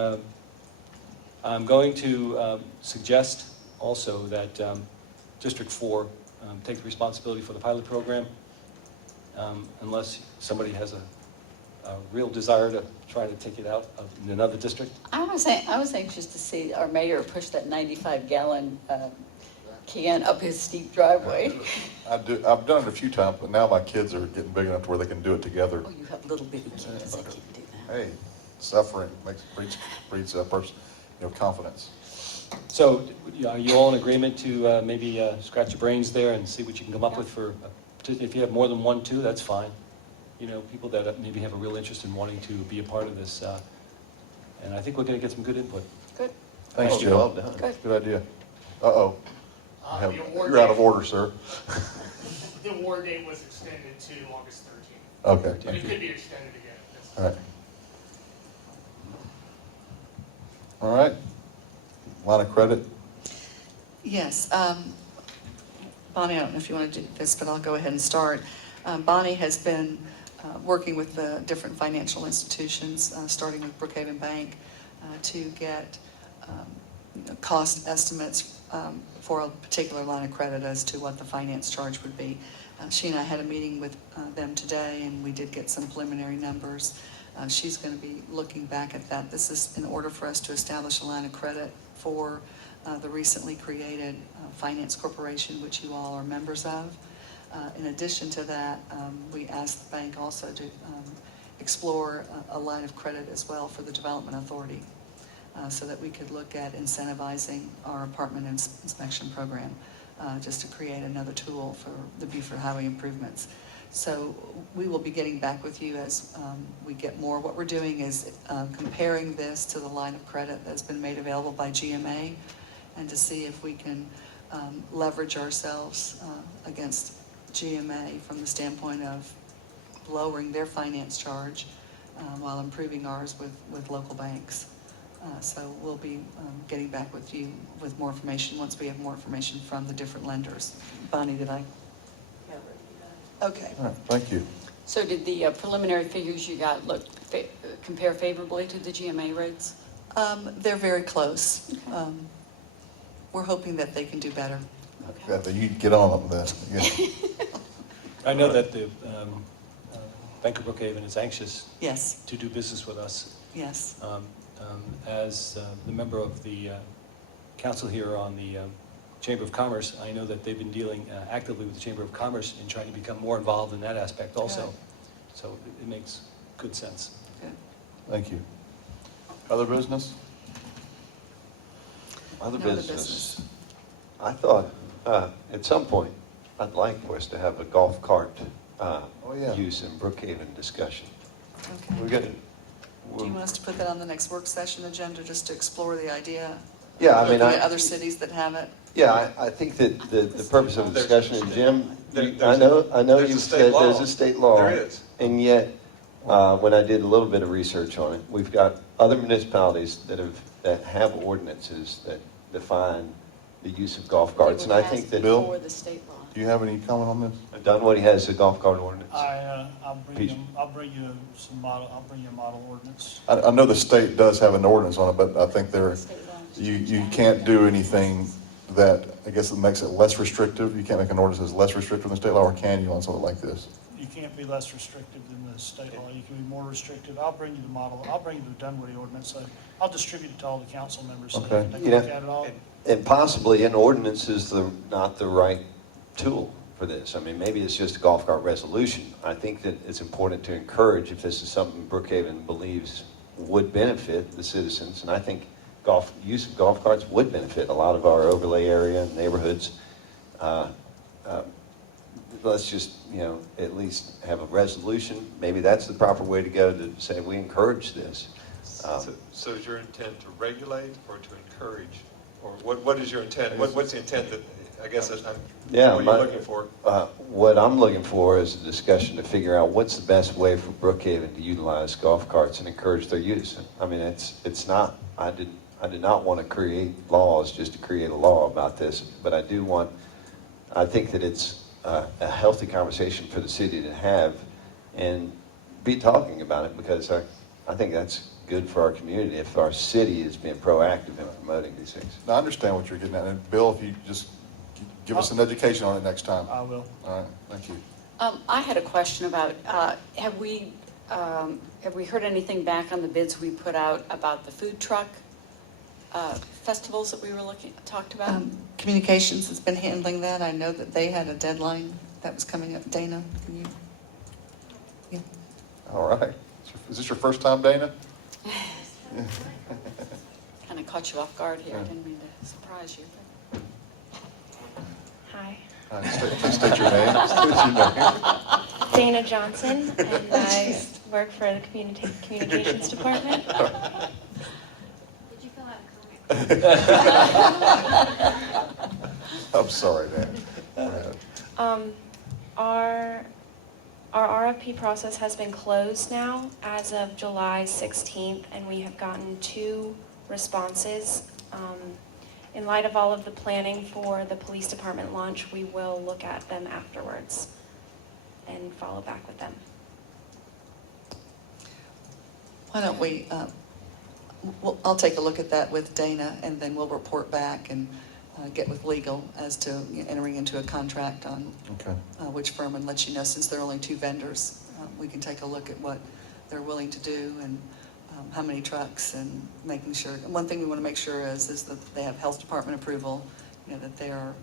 I'm going to suggest also that District 4 take the responsibility for the pilot program, unless somebody has a real desire to try to take it out in another district? I was anxious to see our mayor push that 95-gallon can up his steep driveway. I've done it a few times, but now my kids are getting big enough to where they can do it together. Oh, you have little bitty kids that can do that. Hey, suffering breeds a person, confidence. So are you all in agreement to maybe scratch your brains there and see what you can come up with for, if you have more than one, two, that's fine. People that maybe have a real interest in wanting to be a part of this. And I think we're going to get some good input. Good. Thanks, Oh, Joe. well done. Good idea. Uh-oh. The award You're out of date- order, sir. The award date was extended to August 13th, Okay, but it could be extended again. all right. All right. Line of credit. Yes. Bonnie, I don't know if you want to do this, but I'll go ahead and start. Bonnie has been working with the different financial institutions, starting with Brookhaven Bank, to get cost estimates for a particular line of credit as to what the finance charge would be. She and I had a meeting with them today, and we did get some preliminary numbers. She's going to be looking back at that. This is in order for us to establish a line of credit for the recently created Finance Corporation, which you all are members of. In addition to that, we asked the bank also to explore a line of credit as well for the Development Authority, so that we could look at incentivizing our apartment inspection program, just to create another tool for the Beaufort Highway improvements. So we will be getting back with you as we get more. What we're doing is comparing this to the line of credit that's been made available by GMA, and to see if we can leverage ourselves against GMA from the standpoint of lowering their finance charge while improving ours with local banks. So we'll be getting back with you with more information once we have more information from the different lenders. Bonnie, did I? Okay. All right, thank you. So did the preliminary figures you got compare favorably to the GMA rates? They're very close. We're hoping that they can do better. Okay. Yeah, you get on them then. Yeah. I know that the Bank of Brookhaven is anxious Yes, to do business with us. yes. As the member of the council here on the Chamber of Commerce, I know that they've been dealing actively with the Chamber of Commerce in trying to become more involved in that aspect also. Good. So it makes good sense. Good. Thank you. Other business? Other No other business. I thought, at some point, I'd like for us to have a golf cart Yeah. use in Brookhaven discussion. Okay. We're gonna, Do you want us to put that on the next work session agenda, just to explore the idea? yeah, I mean, Looking at other cities that have it? yeah, I think that the purpose of the discussion, and Jim, I know there's a you've state said law. there's a state law. There is. And yet, when I did a little bit of research on it, we've got other municipalities that have ordinances that define the use of golf carts. And I think that Bill? For the state law. Do you have any comment on this? Dunwoody has a golf cart ordinance. I'll bring you I'll bring you a model ordinance. I know the state does have an ordinance on it, but I think State law. you can't do anything that, I guess, it makes it less restrictive. You can't make an ordinance that's less restrictive than state law, or can you on something like this? You can't be less restrictive than the state law. You can be more restrictive. I'll bring you the model. I'll bring you the Dunwoody ordinance. So I'll distribute it to all the council members so they Okay. can You know, look at it all. And possibly an ordinance is not the right tool for this. I mean, maybe it's just a golf cart resolution. I think that it's important to encourage, if this is something Brookhaven believes would benefit the citizens, and I think use of golf carts would benefit a lot of our overlay area and neighborhoods. Let's just, at least have a resolution. Maybe that's the proper way to go, to say we encourage this. So is your intent to regulate or to encourage? Or what is your intent? What's the intent that, I guess, what you're looking for? What I'm looking for is a discussion to figure out what's the best way for Brookhaven to utilize golf carts and encourage their use. I mean, it's not, I did not want to create laws just to create a law about this, but I think that it's a healthy conversation for the city to have and be talking about it, because I think that's good for our community if our city is being proactive in promoting these things. Now, I understand what you're getting at, and Bill, if you just give us an education on it next time. I will. All right, thank you. I had a question about, have we Have we heard anything back on the bids we put out about the food truck festivals that we were talked about? Communications has been handling that. I know that they had a deadline that was coming up. Dana, can you? Yeah. All right. Is this your first time, Dana? Kind of caught you off guard here. I didn't mean to surprise you. Hi, Please state your name. State your name. Dana Johnson, and I work for the communications department. Did you fill out a comment? I'm sorry, Dan. Go ahead. Our RFP process has been closed now as of July 16th, and we have gotten 2 responses. In light of all of the planning for the police department launch, we will look at them afterwards and follow back with them. Why don't we, I'll take a look at that with Dana, and then we'll report back and get with legal as to entering into a contract on Okay. which firm, and let you know, since there are only 2 vendors, we can take a look at what they're willing to do and how many trucks, and making sure. And one thing we want to make sure is that they have health department approval, that they are,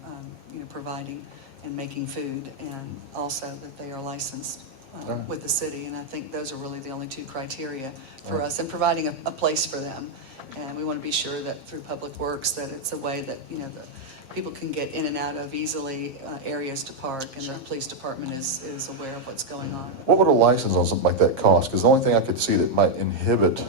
providing and making food, and also that they are licensed Right. with the city. And I think those are really the only 2 criteria for Right. us, and providing a place for them. And we want to be sure that through Public Works, that it's a way that, the people can get in and out of easily, areas to park, and the police department is aware of what's going on. What would a license on something like that cost? Because the only thing I could see that might inhibit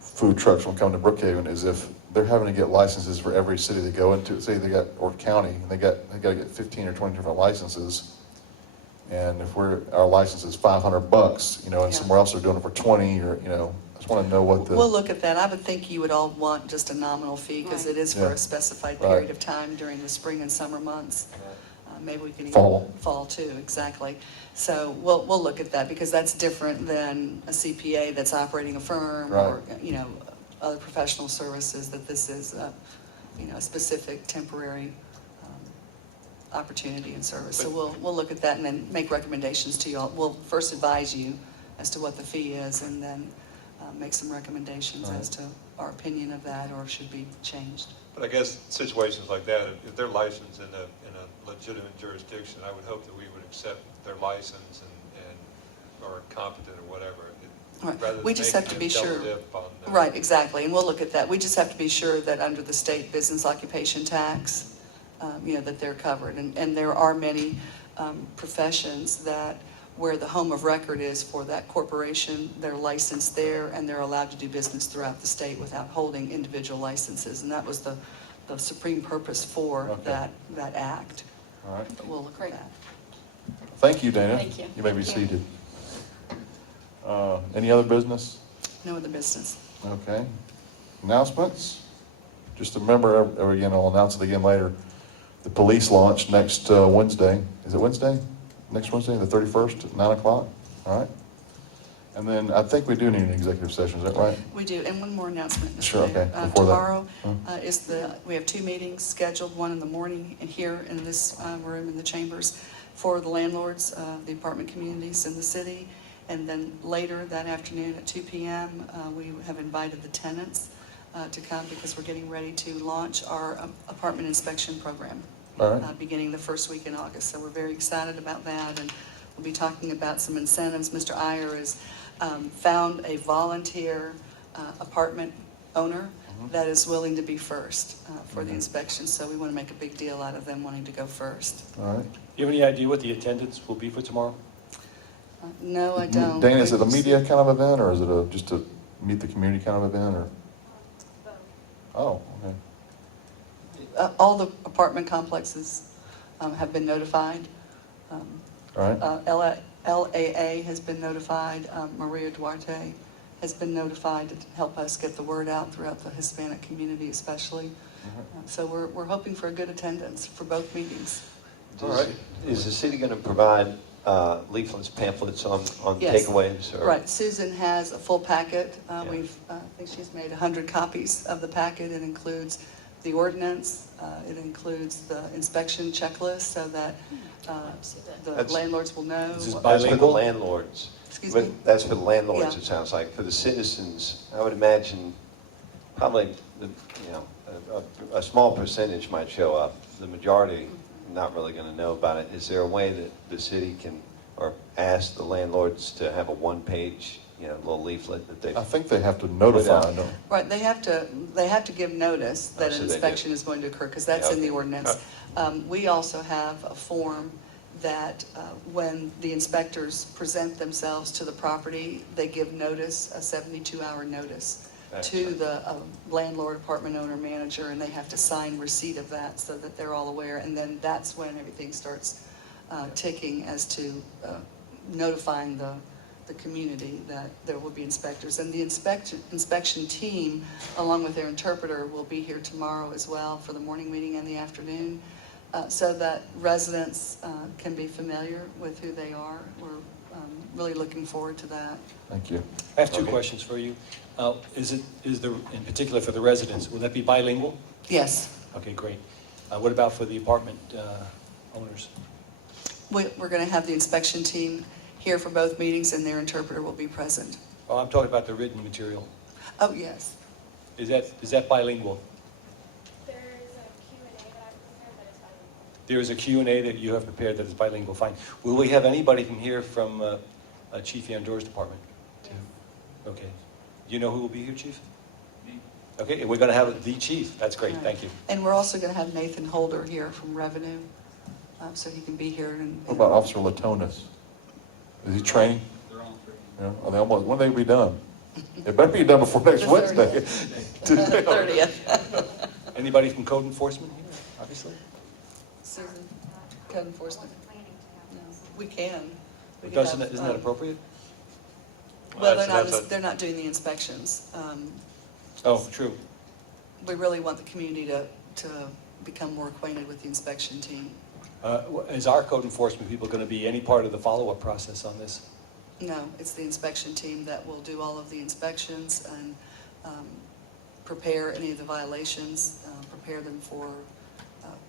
food trucks from coming to Brookhaven is if they're having to get licenses for every city they go into. Say they got, or county, and they got to get 15 or 20 different licenses. And if our license is $500, and Yeah. somewhere else they're doing it for 20, or, I just want to know what the. We'll look at that. I would think you would all want just a nominal fee, because it is for Yeah. a specified Right. period of time during the spring and summer months. Maybe we can even. Fall. Too, exactly. So we'll look at that, because that's different than a CPA that's operating a firm, or, other professional services, that this is, a specific temporary opportunity and service. So we'll look at that and then make recommendations to you all. We'll first advise you as to what the fee is, and then make some recommendations Right. as to our opinion of that, or should be changed. But I guess situations like that, if they're licensed in a legitimate jurisdiction, I would hope that we would accept their license and or competent or whatever. Right. Rather than We just have making to be them sure. double dip on that. Right, exactly, and we'll look at that. We just have to be sure that under the state business occupation tax, that they're covered. And there are many professions that, where the home of record is for that corporation, they're licensed there, and they're allowed to do business throughout the state without holding individual licenses. And that was the supreme purpose for Okay. that act. All right. But we'll look at Great. that. Thank you, Dana. Thank you. You may be Thank you. seated. Any other business? No other business. Okay. Announcements? Just remember, again, I'll announce it again later. The police launch next Wednesday. Is it Wednesday? Next Wednesday, the 31st at 9 o'clock? All right. And then I think we do need an executive session, is that right? We do, and one more announcement, Mr. Sure, Mayor. okay, before that. Tomorrow we have 2 meetings scheduled, one in the morning and here in this room in the chambers for the landlords, the apartment communities in the city. And then later that afternoon at 2 p.m., we have invited the tenants to come, because we're getting ready to launch our apartment inspection program. All right. Beginning the first week in August. So we're very excited about that, and we'll be talking about some incentives. Mr. Iyer has found a volunteer apartment owner that is willing to be first for the inspection, so we want to make a big deal out of them wanting to go first. All right. Do you have any idea what the attendance will be for tomorrow? No, I don't. Dana, is it a media kind of event, or is it just a meet the community kind of event, or? Oh, okay. All the apartment complexes have been notified. All right. LAA has been notified. Maria Duarte has been notified to help us get the word out throughout the Hispanic community especially. So we're hoping for a good attendance for both meetings. All right. Is the city going to provide leaflets, pamphlets on Yes. takeaways? Or? Right, Susan has a full packet. Yeah. I think she's made 100 copies of the packet. It includes the ordinance, it includes the inspection checklist, so that the That's- landlords will know. Is this what- That's for the Bilingual? landlords. Excuse me? But that's for the landlords, Yeah. it sounds like. For the citizens, I would imagine probably, a small percentage might show up. The majority not really going to know about it. Is there a way that the city can, or ask the landlords to have a one-page, little leaflet that they? I think they have to notify, no? Right, they have to give notice that Oh, so an they do. inspection is going to occur, because that's Yeah, in the okay. ordinance. We also have a form that when the inspectors present themselves to the property, they give notice, a 72-hour notice to the landlord, apartment owner, manager, and they have to sign receipt of that so that they're all aware. And then that's when everything starts ticking as to notifying the community that there will be inspectors. And the inspection team, along with their interpreter, will be here tomorrow as well for the morning meeting and the afternoon, so that residents can be familiar with who they are. We're really looking forward to that. Thank you. I have two questions for you. In particular for the residents, will that be bilingual? Yes, Okay, great. What about for the apartment owners? we're going to have the inspection team here for both meetings, and their interpreter will be present. Oh, I'm talking about the written material. Oh, yes. Is that bilingual? There is a Q&A that you have prepared that is bilingual, fine. Will we have anybody from here from Chief Andor's department? Okay. Do you know who will be here, Chief? Me. Okay, and we're going to have the chief. That's great, thank you. And we're also going to have Nathan Holder here from Revenue, so he can be here. And What about Officer Latonis? Is he trained? They're all trained. Yeah, are they almost, when they be done? It better be done before next The Wednesday. 30th. Anybody from code enforcement here, obviously? Susan, code enforcement. No, we can. We can Doesn't, have, isn't that appropriate? Well, That's a- they're not doing the inspections. Oh, true. We really want the community to become more acquainted with the inspection team. Is our code enforcement people going to be any part of the follow-up process on this? No, it's the inspection team that will do all of the inspections and prepare any of the violations, prepare them for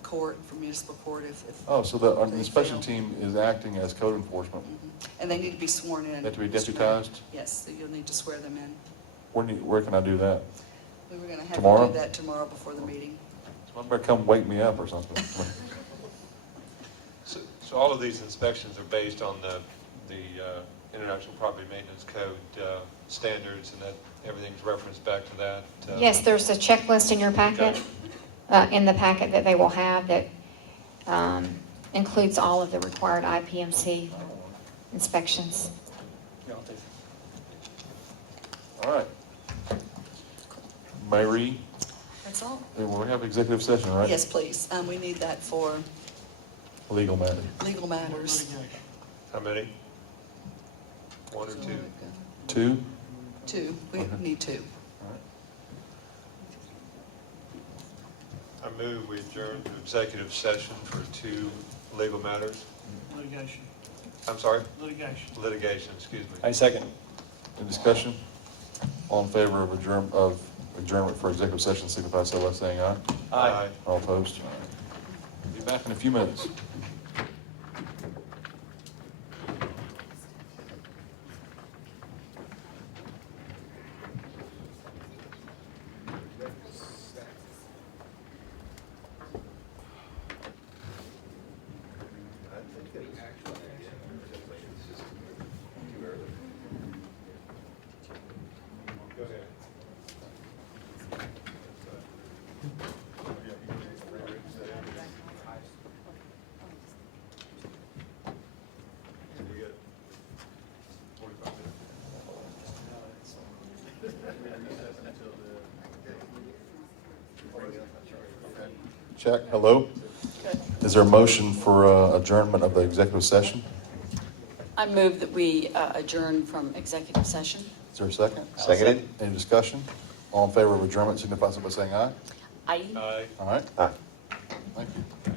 court, for municipal court if. Oh, so the they inspection fail. team is acting as code enforcement. And they need to be sworn in. They have to be deputized? Yes, so you'll need to swear them in. Where can I do that? We were going to have Tomorrow? you do that tomorrow before the meeting. Somebody better come wake me up or something. So all of these inspections are based on the International Property Maintenance Code standards, and that everything's referenced back to that? Yes, there's a checklist in your packet, in the packet that they will have that includes all of the required IPMC inspections. Yeah, I'll take it. All right. Mary, That's all? we have executive session, right? Yes, please. We need that for Legal matter. legal matters. How many? One or two? 2? Two, we Okay. need two. All right. I move we adjourn to executive session for 2 legal matters. Litigation. I'm sorry? Litigation. Litigation, excuse me. I second. Any discussion? All in favor of adjournment for executive session, signify so by saying aye. Aye. All opposed? All right. Be back in a few minutes. Check, hello? Is there a motion for adjournment of the executive session? I move that we adjourn from executive session. Is there a second? Seconded? Any discussion? All in favor of adjournment, signify so by saying aye. Aye. Aye. All right, Aye. thank you.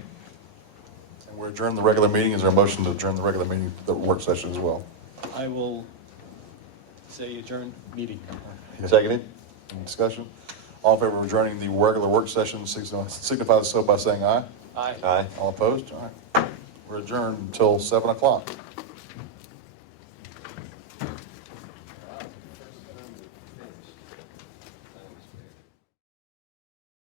And we're adjourning the regular meeting. Is there a motion to adjourn the regular meeting, the work session as well? I will say adjourn meeting. Seconded? Any discussion? All in favor of adjourning the regular work session, signify so by saying aye. Aye. Aye. All opposed? All right. We're adjourned until 7 o'clock.